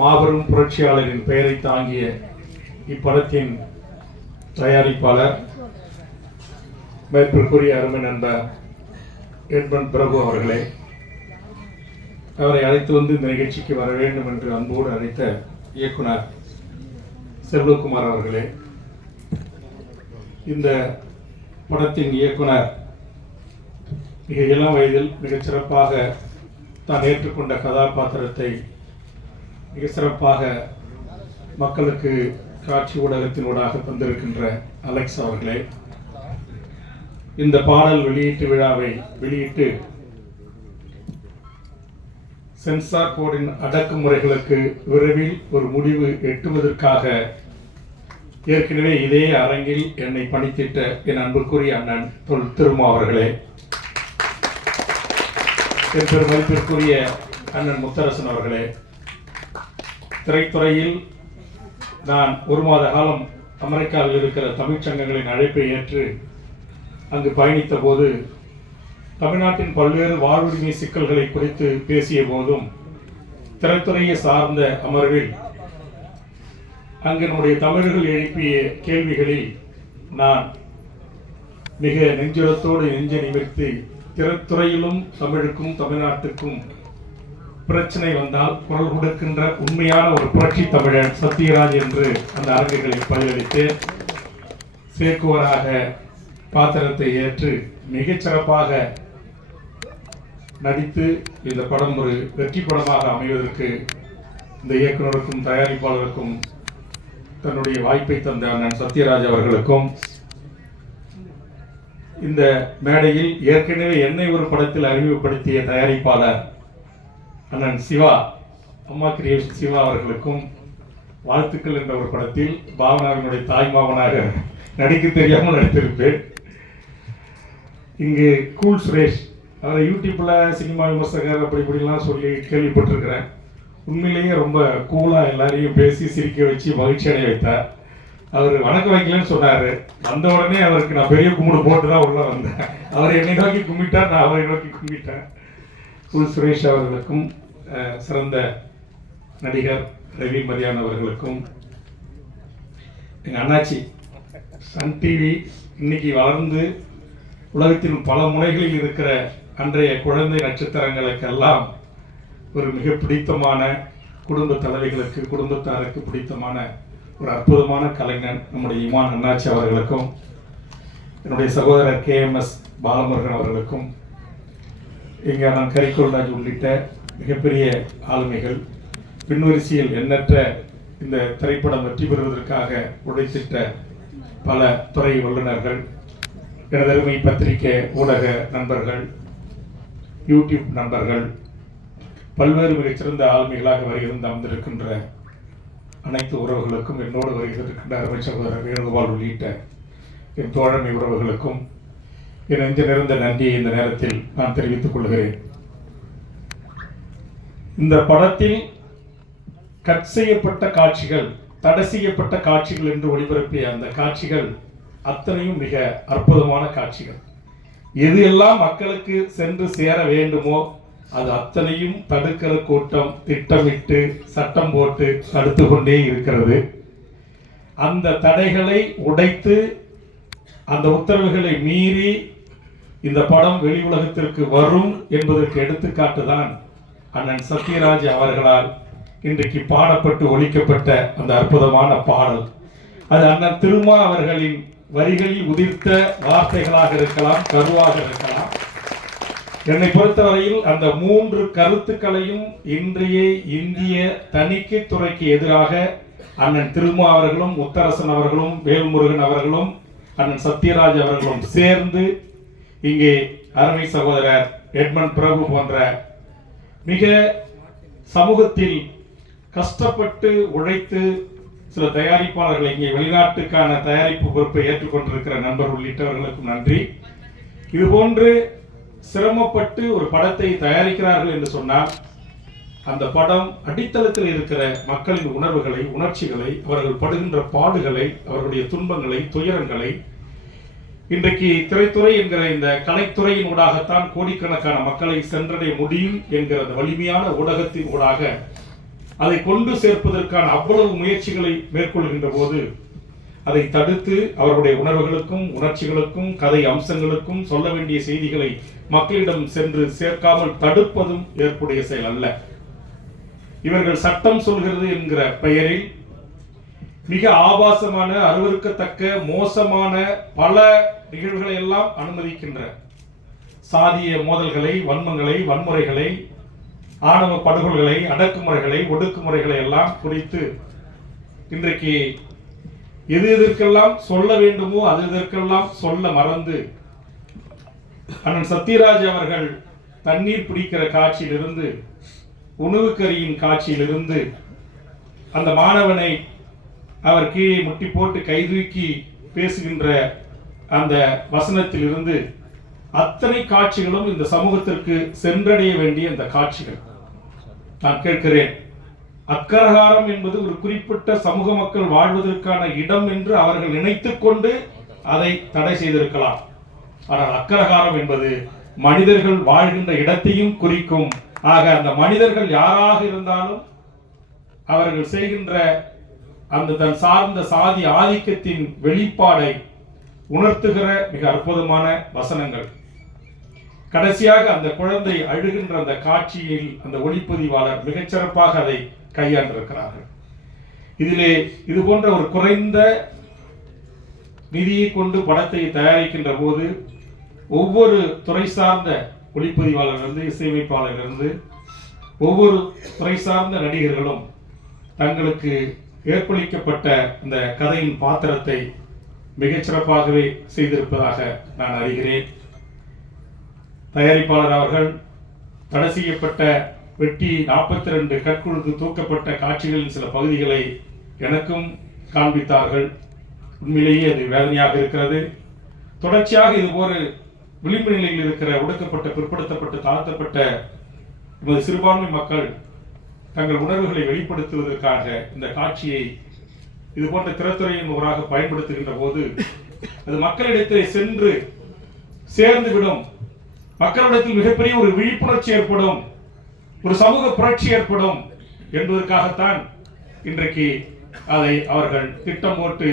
மாபெரும் புரட்சியாளரின் பெயரை தாங்கிய இப்படத்தின் தயாரிப்பாளர் மேற்பிற்குரிய அருமை நண்பர் எட்மண்ட் பிரபு அவர்களே, அவரை அழைத்து வந்து இந்த நிகழ்ச்சிக்கு வர வேண்டும் என்று அன்போடு அழைத்த இயக்குனர் செல்வகுமார் அவர்களே, இந்த படத்தின் இயக்குனர் மிக இளம் வயதில் மிகச் சிறப்பாக தான் ஏற்றுக்கொண்ட கதாபாத்திரத்தை மிக சிறப்பாக மக்களுக்கு காட்சி ஊடகத்தினூடாக தந்திருக்கின்ற அலெக்ஸ் அவர்களே, இந்த பாடல் வெளியீட்டு விழாவை வெளியிட்டு சென்சார் போர்டின் அடக்குமுறைகளுக்கு விரைவில் ஒரு முடிவு எட்டுவதற்காக ஏற்கனவே இதே அரங்கில் என்னை பணித்திட்ட என் அன்புக்குரிய அண்ணன் தொல் திருமா அவர்களே, என் பெருமதிப்பிற்குரிய அண்ணன் முத்தரசன் அவர்களே, திரைத்துறையில் நான் ஒரு மாத காலம் அமெரிக்காவில் இருக்கிற தமிழ்ச்சங்கங்களின் அழைப்பை ஏற்று அங்கு பயணித்த போது தமிழ்நாட்டின் பல்வேறு வாழ்வுரிமை சிக்கல்களை குறித்து பேசிய போதும் திரைத்துறையை சார்ந்த அமர்வில் அங்கு நம்முடைய தமிழர்கள் எழுப்பிய கேள்விகளில் நான் மிக நெஞ்சுரத்தோடு நெஞ்சை நிமிர்த்தி திரைத்துறையிலும் தமிழுக்கும் தமிழ்நாட்டுக்கும் பிரச்சனை வந்தால் குரல் கொடுக்கின்ற உண்மையான ஒரு புரட்சி தமிழன் சத்யராஜ் என்று அந்த அரங்குகளில் பதிலளித்து சேக்குவராக பாத்திரத்தை ஏற்று மிகச் சிறப்பாக நடித்து இந்த படம் ஒரு வெற்றி படமாக அமைவதற்கு இந்த இயக்குநருக்கும் தயாரிப்பாளருக்கும் தன்னுடைய வாய்ப்பை தந்த அண்ணன் சத்யராஜ் அவர்களுக்கும், இந்த மேடையில் ஏற்கனவே என்னை ஒரு படத்தில் அறிமுகப்படுத்திய தயாரிப்பாளர் அண்ணன் சிவா, அம்மா கிரியேஷன் சிவா அவர்களுக்கும் வாழ்த்துக்கள் என்ற ஒரு படத்தில் பாவனாவினுடைய தாய் மாமனாக நடிக்க தெரியாமல் நடித்திருப்பேன். இங்கு கூல் சுரேஷ், அவரை யூடியூப்ல சினிமா விமர்சகர் அப்படி இப்படிலாம் சொல்லி கேள்விப்பட்டிருக்கிறேன். உண்மையிலேயே ரொம்ப கூலாக எல்லாரையும் பேசி சிரிக்க வச்சு மகிழ்ச்சி அடைய வைத்தார். அவர் வணக்கம் வைக்கலன்னு சொன்னார். வந்த உடனே அவருக்கு நான் பெரிய கும்பிடு போட்டு தான் உள்ள வந்தேன். அவர் என்னை நோக்கி கும்பிட்டார், நான் அவரை நோக்கி கும்பிட்டேன். கூல் சுரேஷ் அவர்களுக்கும் சிறந்த நடிகர் ரவி மரியான் அவர்களுக்கும், எங்கள் அண்ணாச்சி சன் டிவி இன்னைக்கு வளர்ந்து உலகத்தின் பல முனைகளில் இருக்கிற அன்றைய குழந்தை நட்சத்திரங்களுக்கெல்லாம் ஒரு மிக பிடித்தமான குடும்ப தலைவிகளுக்கு குடும்பத்தாருக்கு பிடித்தமான ஒரு அற்புதமான கலைஞன் நம்முடைய இமான் அண்ணாச்சி அவர்களுக்கும், என்னுடைய சகோதரர் KMS பாலமுருகன் அவர்களுக்கும், இங்கே நான் கரிக்கோல்ராஜ் உள்ளிட்ட மிகப்பெரிய ஆளுமைகள், பின்வரிசையில் எண்ணற்ற இந்த திரைப்படம் வெற்றி பெறுவதற்காக உழைத்திட்ட பல துறை வல்லுநர்கள், எனதருமை பத்திரிகை ஊடக நண்பர்கள், யூடியூப் நண்பர்கள், பல்வேறு மிகச்சிறந்த ஆளுமைகளாக வருகின்ற அமர்ந்திருக்கின்ற அனைத்து உறவுகளுக்கும், என்னோடு வருகின்ற அருமை சகோதரர் வேணுகோபால் உள்ளிட்ட என் தோழமை உறவுகளுக்கும் என் நெஞ்ச நிறைந்த நன்றியை இந்த நேரத்தில் நான் தெரிவித்துக் கொள்கிறேன். இந்த படத்தில் கட் செய்யப்பட்ட காட்சிகள், தடை செய்யப்பட்ட காட்சிகள் என்று ஒளிபரப்பிய அந்த காட்சிகள் அத்தனையும் மிக அற்புதமான காட்சிகள். எது எல்லாம் மக்களுக்கு சென்று சேர வேண்டுமோ அது அத்தனையும் தடுக்கிற கூட்டம் திட்டமிட்டு சட்டம் போட்டு தடுத்து கொண்டே இருக்கிறது. அந்த தடைகளை உடைத்து அந்த உத்தரவுகளை மீறி இந்த படம் வெளி உலகத்திற்கு வரும் என்பதற்கு எடுத்துக்காட்டு தான் அண்ணன் சத்யராஜ் அவர்களால் இன்றைக்கு பாடப்பட்டு ஒலிக்கப்பட்ட அந்த அற்புதமான பாடல். அது அண்ணன் திருமா அவர்களின் வரிகளில் உதிர்த்த வார்த்தைகளாக இருக்கலாம், கருவாக இருக்கலாம். என்னை பொறுத்தவரையில் அந்த மூன்று கருத்துக்களையும் இன்றைய இந்திய தணிக்கை துறைக்கு எதிராக அண்ணன் திருமா அவர்களும், முத்தரசன் அவர்களும், வேல்முருகன் அவர்களும், அண்ணன் சத்யராஜ் அவர்களும் சேர்ந்து இங்கே அருமை சகோதரர் எட்மண்ட் பிரபு போன்ற மிக சமூகத்தில் கஷ்டப்பட்டு உழைத்து சில தயாரிப்பாளர்களை இங்கே வெளிநாட்டுக்கான தயாரிப்பு பொறுப்பை ஏற்றுக்கொண்டிருக்கிற நண்பர் உள்ளிட்டவர்களுக்கும் நன்றி. இதுபோன்று சிரமப்பட்டு ஒரு படத்தை தயாரிக்கிறார்கள் என்று சொன்னால் அந்த படம் அடித்தளத்தில் இருக்கிற மக்களின் உணர்வுகளை, உணர்ச்சிகளை, அவர்கள் படுகின்ற பாடுகளை, அவர்களுடைய துன்பங்களை, துயரங்களை இன்றைக்கு திரைத்துறை என்கிற இந்த கலைத்துறையின் ஊடாகத்தான் கோடிக்கணக்கான மக்களை சென்றடைய முடியும் என்கிற வலிமையான ஊடகத்தின் ஊடாக அதை கொண்டு சேர்ப்பதற்கான அவ்வளவு முயற்சிகளை மேற்கொள்கின்ற போது அதை தடுத்து அவர்களுடைய உணர்வுகளுக்கும் உணர்ச்சிகளுக்கும் கதை அம்சங்களுக்கும் சொல்ல வேண்டிய செய்திகளை மக்களிடம் சென்று சேர்க்காமல் தடுப்பதும் ஏற்புடைய செயல் அல்ல. இவர்கள் சட்டம் சொல்கிறது என்கிற பெயரில் மிக ஆபாசமான, அருவருக்கத்தக்க, மோசமான பல நிகழ்வுகளை எல்லாம் அனுமதிக்கின்ற சாதிய மோதல்களை, வன்மங்களை, வன்முறைகளை, ஆணவ படுகொலைகளை, அடக்குமுறைகளை, ஒடுக்குமுறைகளை எல்லாம் குறித்து இன்றைக்கு எது எதற்கெல்லாம் சொல்ல வேண்டுமோ அது எதற்கெல்லாம் சொல்ல மறந்து அண்ணன் சத்யராஜ் அவர்கள் தண்ணீர் பிடிக்கிற காட்சியிலிருந்து, உணவுக்கரியின் காட்சியிலிருந்து, அந்த மாணவனை அவர் கீழே முட்டி போட்டு கைதூக்கி பேசுகின்ற அந்த வசனத்திலிருந்து அத்தனை காட்சிகளும் இந்த சமூகத்திற்கு சென்றடைய வேண்டிய அந்த காட்சிகள். நான் கேட்கிறேன், அக்கரகாரம் என்பது ஒரு குறிப்பிட்ட சமூக மக்கள் வாழ்வதற்கான இடம் என்று அவர்கள் நினைத்துக் கொண்டு அதை தடை செய்திருக்கலாம். ஆனால் அக்கரகாரம் என்பது மனிதர்கள் வாழ்கின்ற இடத்தையும் குறிக்கும். ஆக அந்த மனிதர்கள் யாராக இருந்தாலும் அவர்கள் செய்கின்ற அந்த தன் சார்ந்த சாதி ஆதிக்கத்தின் வெளிப்பாடை உணர்த்துகிற மிக அற்புதமான வசனங்கள். கடைசியாக அந்த குழந்தை அழுகின்ற அந்த காட்சியில் அந்த ஒளிப்பதிவாளர் மிகச்சிறப்பாக அதை கையாண்டிருக்கிறார்கள். இதிலே இது போன்ற ஒரு குறைந்த நிதியை கொண்டு படத்தை தயாரிக்கின்ற போது ஒவ்வொரு துறை சார்ந்த ஒளிப்பதிவாளரிலிருந்து, இசையமைப்பாளரிலிருந்து, ஒவ்வொரு துறை சார்ந்த நடிகர்களும் தங்களுக்கு ஏற்பளிக்கப்பட்ட இந்த கதையின் பாத்திரத்தை மிகச்சிறப்பாகவே செய்திருப்பதாக நான் அறிகிறேன். தயாரிப்பாளர் அவர்கள் தடை செய்யப்பட்ட வெட்டி 42 கற்குழுந்து தூக்கப்பட்ட காட்சிகளின் சில பகுதிகளை எனக்கும் காண்பித்தார்கள். உண்மையிலேயே அது வேதனையாக இருக்கிறது. தொடர்ச்சியாக இதுபோல விளிம்பு நிலையில் இருக்கிற ஒடுக்கப்பட்ட, பிற்படுத்தப்பட்ட, தாழ்த்தப்பட்ட நமது சிறுபான்மை மக்கள் தங்கள் உணர்வுகளை வெளிப்படுத்துவதற்காக இந்த காட்சியை இது போன்ற திரைத்துறையின் முகராக பயன்படுத்துகின்ற போது அது மக்களிடத்தில் சென்று சேர்ந்துவிடும். மக்களிடத்தில் மிகப்பெரிய ஒரு விழிப்புணர்ச்சி ஏற்படும், ஒரு சமூக புரட்சி ஏற்படும் என்பதற்காகத்தான் இன்றைக்கு அதை அவர்கள் திட்டம் போட்டு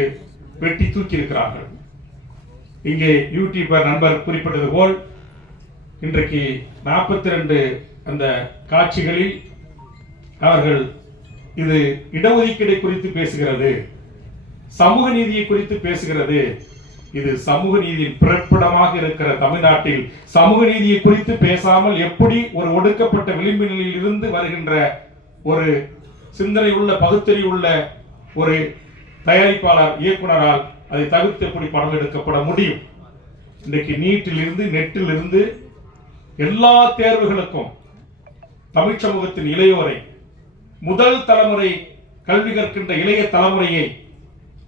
வெட்டி தூக்கி இருக்கிறார்கள். இங்கே யூடியூபர் நண்பர் குறிப்பிட்டது போல் இன்றைக்கு 42 அந்த காட்சிகளில் அவர்கள் இது இடஒதுக்கீடு குறித்து பேசுகிறது, சமூக நீதியை குறித்து பேசுகிறது. இது சமூக நீதியின் பிறப்பிடமாக இருக்கிற தமிழ்நாட்டில் சமூக நீதியை குறித்து பேசாமல் எப்படி ஒரு ஒடுக்கப்பட்ட விளிம்பு நிலையில் இருந்து வருகின்ற ஒரு சிந்தனை உள்ள, பகுத்தறிவு உள்ள ஒரு தயாரிப்பாளர், இயக்குனரால் அதை தவிர்த்து எப்படி படம் எடுக்கப்பட முடியும்? இன்றைக்கு நீட்டிலிருந்து, நெட்டிலிருந்து எல்லா தேர்வுகளுக்கும் தமிழ் சமூகத்தின் இளையோரை, முதல் தலைமுறை கல்வி கற்கின்ற இளைய தலைமுறையை,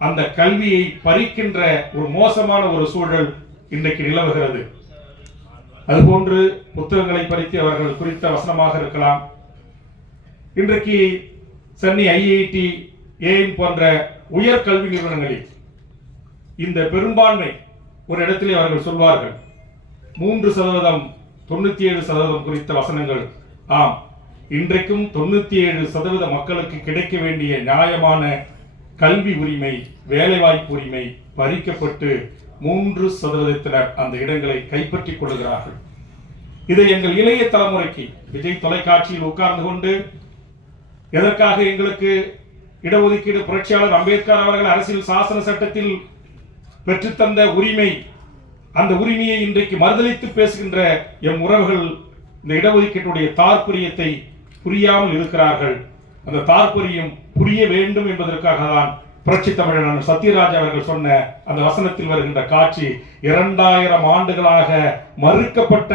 அந்த கல்வியை பறிக்கின்ற ஒரு மோசமான ஒரு சூழல் இன்றைக்கு நிலவுகிறது. அதுபோன்று புத்தகங்களை பறித்து அவர்கள் குறித்த வசனமாக இருக்கலாம். இன்றைக்கு சென்னை IIT, AIM போன்ற உயர் கல்வி நிறுவனங்களில் இந்த பெரும்பான்மை ஒரு இடத்திலே அவர்கள் சொல்வார்கள் 3% 97% குறித்த வசனங்கள். ஆம், இன்றைக்கும் 97% மக்களுக்கு கிடைக்க வேண்டிய நியாயமான கல்வி உரிமை, வேலைவாய்ப்பு உரிமை பறிக்கப்பட்டு 3% அந்த இடங்களை கைப்பற்றிக் கொள்கிறார்கள். இதை எங்கள் இளைய தலைமுறைக்கு விஜய் தொலைக்காட்சியில் உட்கார்ந்து கொண்டு எதற்காக எங்களுக்கு இடஒதுக்கீடு புரட்சியாளர் அம்பேத்கர் அவர்கள் அரசியல் சாசன சட்டத்தில் பெற்றுத்தந்த உரிமை, அந்த உரிமையை இன்றைக்கு மறுதலித்து பேசுகின்ற எம் உறவுகள் இந்த இடஒதுக்கீட்டுடைய தாற்பயத்தை புரியாமல் இருக்கிறார்கள். அந்த தாற்பயம் புரிய வேண்டும் என்பதற்காக தான் புரட்சி தமிழன் சத்யராஜ் அவர்கள் சொன்ன அந்த வசனத்தில் வருகின்ற காட்சி 2000 ஆண்டுகளாக மறுக்கப்பட்ட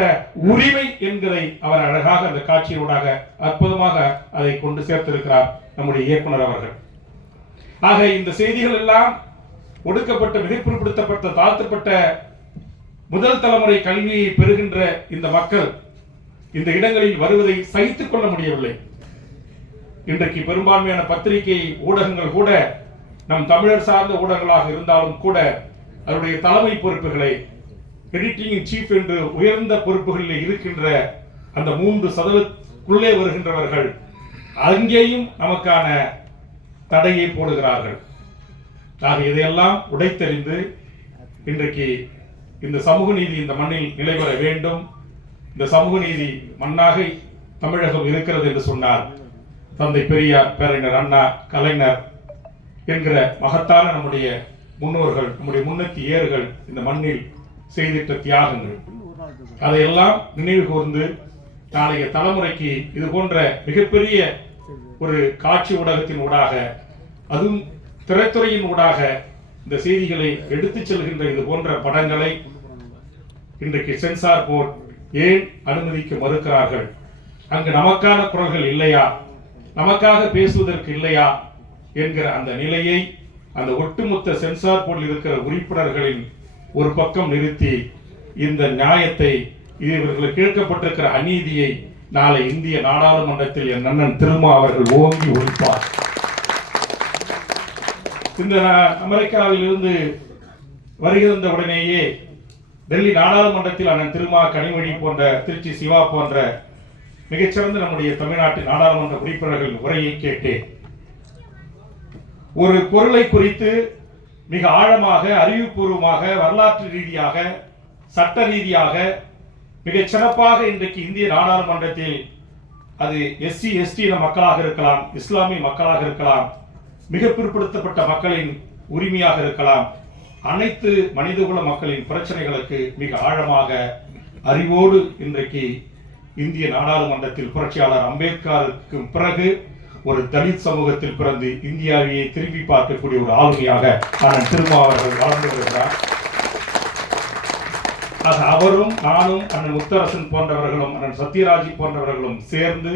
உரிமை என்கிறதை அவர் அழகாக அந்த காட்சியோடாக அற்புதமாக அதை கொண்டு சேர்த்திருக்கிறார் நம்முடைய இயக்குனர் அவர்கள். ஆக இந்த செய்திகள் எல்லாம் ஒடுக்கப்பட்ட, மிகப்பிற்படுத்தப்பட்ட, தாழ்த்தப்பட்ட முதல் தலைமுறை கல்வியை பெறுகின்ற இந்த மக்கள் இந்த இடங்களில் வருவதை சகித்துக் கொள்ள முடியவில்லை. இன்றைக்கு பெரும்பான்மையான பத்திரிகை ஊடகங்கள் கூட நம் தமிழர் சார்ந்த ஊடகங்களாக இருந்தாலும் கூட அதனுடைய தலைமை பொறுப்புகளை, எடிட்டிங் இன் சீஃப் என்று உயர்ந்த பொறுப்புகளில் இருக்கின்ற அந்த 3% வருகின்றவர்கள் அங்கேயும் நமக்கான தடையை போடுகிறார்கள். ஆக இதையெல்லாம் உடைத்தெறிந்து இன்றைக்கு இந்த சமூக நீதி இந்த மண்ணில் நிலைவர வேண்டும். இந்த சமூக நீதி மண்ணாக தமிழகம் இருக்கிறது என்று சொன்னார் தந்தை பெரியார், பேரறிஞர் அண்ணா, கலைஞர் என்கிற மகத்தான நம்முடைய முன்னோர்கள், நம்முடைய முன்னத்தி ஏறுகள் இந்த மண்ணில் செய்திட்ட தியாகங்கள், அதையெல்லாம் நினைவு கூர்ந்து நாளைய தலைமுறைக்கு இது போன்ற மிகப்பெரிய ஒரு காட்சி ஊடகத்தின் ஊடாக, அதுவும் திரைத்துறையின் ஊடாக இந்த செய்திகளை எடுத்துச் செல்கின்ற இது போன்ற படங்களை இன்றைக்கு சென்சார் போர்டு ஏன் அனுமதிக்க மறுக்கிறார்கள்? அங்கு நமக்கான குரல்கள் இல்லையா, நமக்காக பேசுவதற்கு இல்லையா என்கிற அந்த நிலையை அந்த ஒட்டுமொத்த சென்சார் போர்டில் இருக்கிற உறுப்பினர்களின் ஒரு பக்கம் நிறுத்தி இந்த நியாயத்தை, இவர்களுக்கு கேட்கப்பட்டிருக்கிற அநீதியை நாளை இந்திய நாடாளுமன்றத்தில் என் அண்ணன் திருமா அவர்கள் ஓங்கி ஒழிப்பார். இந்த அமெரிக்காவில் இருந்து வருகிற உடனேயே டெல்லி நாடாளுமன்றத்தில் அண்ணன் திருமா, கனிமொழி போன்ற, திருச்சி சிவா போன்ற மிகச்சிறந்த நம்முடைய தமிழ்நாட்டு நாடாளுமன்ற உறுப்பினர்கள் உரையை கேட்டேன். ஒரு பொருளை குறித்து மிக ஆழமாக, அறிவுபூர்வமாக, வரலாற்று ரீதியாக, சட்ட ரீதியாக மிகச் சிறப்பாக இன்றைக்கு இந்திய நாடாளுமன்றத்தில், அது எஸ்சி எஸ்டி மக்களாக இருக்கலாம், இஸ்லாமிய மக்களாக இருக்கலாம், மிக பிற்படுத்தப்பட்ட மக்களின் உரிமையாக இருக்கலாம், அனைத்து மனிதகுல மக்களின் பிரச்சனைகளுக்கு மிக ஆழமாக அறிவோடு இன்றைக்கு இந்திய நாடாளுமன்றத்தில் புரட்சியாளர் அம்பேத்கருக்கு பிறகு ஒரு தலித் சமூகத்தில் பிறந்து இந்தியாவையே திரும்பி பார்க்கக்கூடிய ஒரு ஆளுமையாக அண்ணன் திருமா அவர்கள் வாழ்ந்து வருகிறார். அவரும் நானும் அண்ணன் முத்தரசன் போன்றவர்களும் அண்ணன் சத்யராஜ் போன்றவர்களும் சேர்ந்து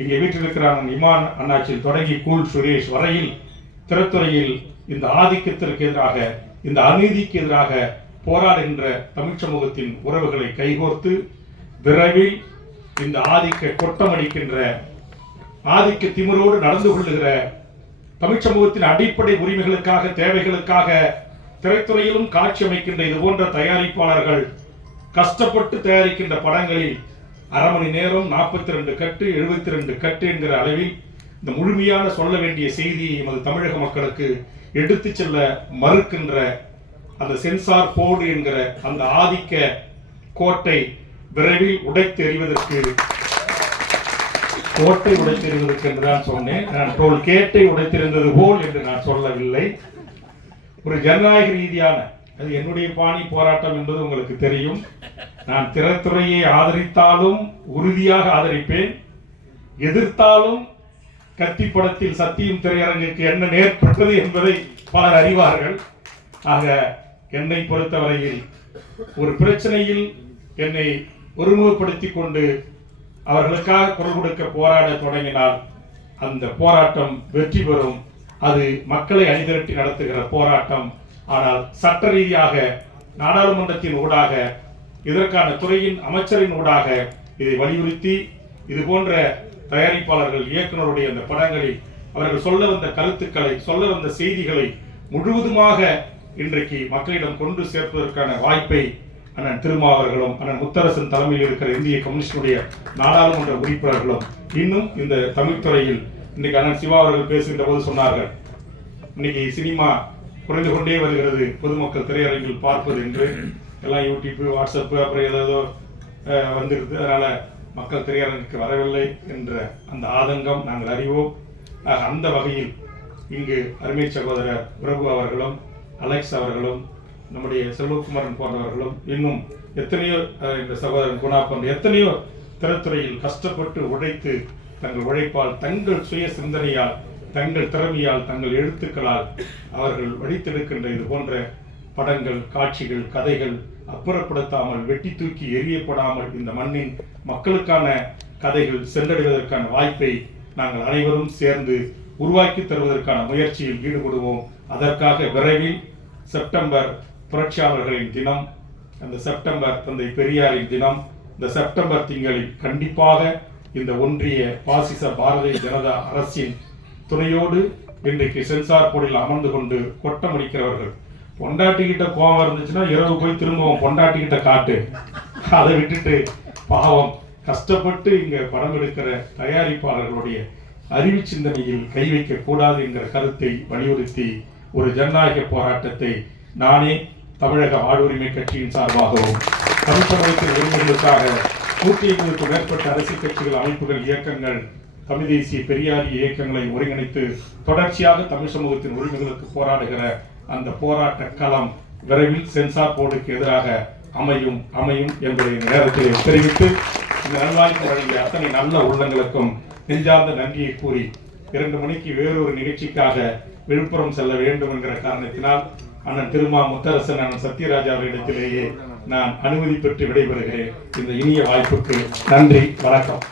இங்கே வீட்டில் இருக்கிற அண்ணன் இமான் அண்ணாச்சியில் தொடங்கி கூல் சுரேஷ் வரையில் திரைத்துறையில் இந்த ஆதிக்கத்திற்கு எதிராக, இந்த அநீதிக்கு எதிராக போராடுகின்ற தமிழ் சமூகத்தின் உறவுகளை கைகோர்த்து விரைவில் இந்த ஆதிக்க கொட்டமடிக்கின்ற, ஆதிக்க திமிரோடு நடந்து கொள்ளுகிற தமிழ் சமூகத்தின் அடிப்படை உரிமைகளுக்காக, தேவைகளுக்காக திரைத்துறையிலும் காட்சி அமைக்கின்ற இது போன்ற தயாரிப்பாளர்கள் கஷ்டப்பட்டு தயாரிக்கின்ற படங்களில் அரை மணி நேரம் 42 கட்டு 72 கட்டு என்கிற அளவில் இந்த முழுமையான சொல்ல வேண்டிய செய்தியை எமது தமிழக மக்களுக்கு எடுத்து செல்ல மறுக்கின்ற அந்த சென்சார் போர்டு என்கிற அந்த ஆதிக்க கோட்டை விரைவில் உடைத்தெறிவதற்கு, கோட்டை உடைத்தெறிவதற்கு என்று தான் சொன்னேன். நான் டோல் கேட்டை உடைத்திருந்தது போல் என்று நான் சொல்லவில்லை. ஒரு ஜனநாயக ரீதியான, அது என்னுடைய பாணி போராட்டம் என்பது உங்களுக்கு தெரியும். நான் திரைத்துறையை ஆதரித்தாலும் உறுதியாக ஆதரிப்பேன், எதிர்த்தாலும் கத்தி படத்தில் சத்தியம் திரையரங்குக்கு என்ன நேர்பட்டது என்பதை பலர் அறிவார்கள். ஆக என்னை பொறுத்தவரையில் ஒரு பிரச்சனையில் என்னை ஒருமுகப்படுத்திக் கொண்டு அவர்களுக்காக குரல் கொடுக்க போராட தொடங்கினால் அந்த போராட்டம் வெற்றி பெறும். அது மக்களை அணிதிரட்டி நடத்துகிற போராட்டம். ஆனால் சட்ட ரீதியாக நாடாளுமன்றத்தின் ஊடாக, இதற்கான துறையின் அமைச்சரின் ஊடாக இதை வலியுறுத்தி இது போன்ற தயாரிப்பாளர்கள், இயக்குநருடைய அந்த படங்களில் அவர்கள் சொல்ல வந்த கருத்துக்களை, சொல்ல வந்த செய்திகளை முழுவதுமாக இன்றைக்கு மக்களிடம் கொண்டு சேர்ப்பதற்கான வாய்ப்பை அண்ணன் திருமா அவர்களும் அண்ணன் முத்தரசன் தலைமையில் இருக்கிற இந்திய கம்யூனிஸ்டுடைய நாடாளுமன்ற உறுப்பினர்களும், இன்னும் இந்த தமிழ் துறையில் இன்னைக்கு அண்ணன் சிவா அவர்கள் பேசுகின்ற போது சொன்னார்கள், இன்னைக்கு சினிமா குறைந்து கொண்டே வருகிறது, பொதுமக்கள் திரையரங்கில் பார்ப்பது என்று. எல்லாம் யூடியூப், வாட்ஸ்அப், அப்புறம் ஏதோ வந்துருது, அதனால மக்கள் திரையரங்குக்கு வரவில்லை என்ற அந்த ஆதங்கம் நாங்கள் அறிவோம். அந்த வகையில் இங்கு அருமை சகோதரர் பிரபு அவர்களும், அலெக்ஸ் அவர்களும், நம்முடைய செல்வகுமாரன் போன்றவர்களும், இன்னும் எத்தனையோ இந்த சகோதரன் குணா போன்ற எத்தனையோ திரைத்துறையில் கஷ்டப்பட்டு உழைத்து தங்கள் உழைப்பால், தங்கள் சுய சிந்தனையால், தங்கள் திறமையால், தங்கள் எழுத்துக்களால் அவர்கள் வடித்தெடுக்கின்ற இது போன்ற படங்கள், காட்சிகள், கதைகள் அப்புறப்படுத்தாமல், வெட்டி தூக்கி எரியப்படாமல் இந்த மண்ணின் மக்களுக்கான கதைகள் சென்றடைவதற்கான வாய்ப்பை நாங்கள் அனைவரும் சேர்ந்து உருவாக்கி தருவதற்கான முயற்சியில் ஈடுபடுவோம். அதற்காக விரைவில் செப்டம்பர் புரட்சியாளர்களின் தினம், அந்த செப்டம்பர் தந்தை பெரியாரின் தினம், இந்த செப்டம்பர் திங்களில் கண்டிப்பாக இந்த ஒன்றிய பாசிச பாரதிய ஜனதா அரசின் துணையோடு இன்றைக்கு சென்சார் போர்டில் அமர்ந்து கொண்டு கொட்டமடிக்கிறவர்கள், பொண்டாட்டிக்கிட்ட கோவம் இருந்துச்சுன்னா இரவு போய் திரும்பவும் பொண்டாட்டிக்கிட்ட காட்டு, அதை விட்டுட்டு பாவம் கஷ்டப்பட்டு இங்க படம் எடுக்கிற தயாரிப்பாளர்களுடைய அறிவு சிந்தனையில் கை வைக்க கூடாது என்கிற கருத்தை வலியுறுத்தி ஒரு ஜனநாயக போராட்டத்தை நானே தமிழக வாழ்வுரிமை கட்சியின் சார்பாகவும் தமிழ் சமூகத்தின் உரிமைகளுக்காக 150க்கும் மேற்பட்ட அரசியல் கட்சிகள், அமைப்புகள், இயக்கங்கள், தமிழ் தேசிய பெரியாரி இயக்கங்களை ஒருங்கிணைத்து தொடர்ச்சியாக தமிழ் சமூகத்தின் உரிமைகளுக்கு போராடுகிற அந்த போராட்ட களம் விரைவில் சென்சார் போர்டுக்கு எதிராக அமையும் என்பதை நேரத்தில் தெரிவித்து இந்த நல்வாய்ப்பு வழங்கிய அத்தனை நல்ல உள்ளங்களுக்கும் நெஞ்சார்ந்த நன்றியை கூறி 2 மணிக்கு வேறொரு நிகழ்ச்சிக்காக விழுப்புரம் செல்ல வேண்டும் என்கிற காரணத்தினால் அண்ணன் திருமா முத்தரசன், அண்ணன் சத்யராஜா அவர்களிடத்திலேயே நான் அனுமதி பெற்று விடைபெறுகிறேன். இந்த இனிய வாய்ப்புக்கு நன்றி, வணக்கம்.